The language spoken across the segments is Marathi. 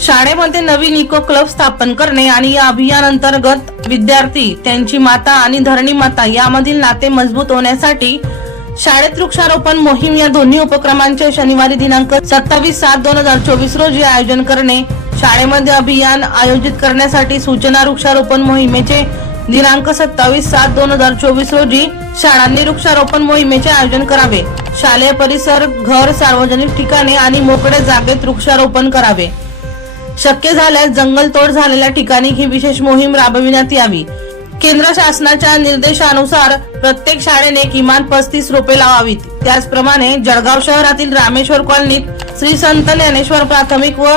शाळेमध्ये नवीन इको क्लब स्थापन करणे आणि या अभियानांतर्गत विद्यार्थी त्यांची माता आणि धरणी माता यामधील नाते मजबूत होण्यासाठी शाळेत वृक्षारोपण मोहीम या दोन्ही उपक्रमांचे शनिवारी दिनांक सत्तावीस सात दोन हजार चोवीस रोजी आयोजन करणे. शाळेमध्ये अभियान आयोजित करण्यासाठी सूचना वृक्षारोपण मोहिमेचे दिनांक सत्तावीस सात दोन हजार चोवीस रोजी शाळांनी वृक्षारोपण मोहिमेचे आयोजन करावे. शालेय परिसर घर सार्वजनिक ठिकाणे आणि मोकळ्या जागेत वृक्षारोपण करावे. शक्य झाल्यास जंगलतोड झालेल्या ठिकाणी ही विशेष मोहीम राबविण्यात यावी. केंद्र शासनाच्या निर्देशानुसार प्रत्येक शाळेने किमान पस्तीस रोपे लावावीत. त्याचप्रमाणे जळगाव शहरातील रामेश्वर कॉलनीत श्री संत ज्ञानेश्वर प्राथमिक व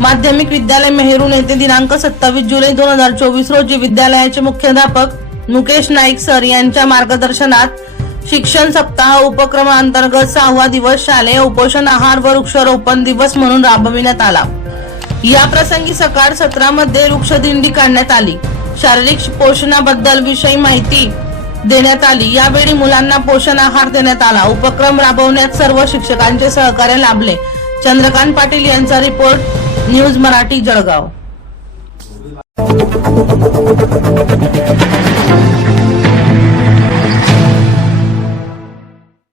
माध्यमिक विद्यालय मेहरून येथे दिनांक सत्तावीस जुलै दोन हजार चोवीस रोजी विद्यालयाचे मुख्याध्यापक मुकेश नाईक सर यांच्या मार्गदर्शनात शिक्षण सप्ताह उपक्रमांतर्गत सहावा दिवस शालेय उपोषण आहार व वृक्षारोपण दिवस म्हणून राबविण्यात आला. या प्रसंगी सकाळ सत्रामध्ये वृक्षदिंडी काढण्यात आली. शारीरिक पोषणाबद्दल विषयी माहिती देण्यात आली. यावेळी मुलांना पोषण आहार देण्यात आला. उपक्रम राबवण्यात सर्व शिक्षकांचे सहकार्य लाभले. चंद्रकांत पाटील यांचा रिपोर्ट न्यूज मराठी जळगाव.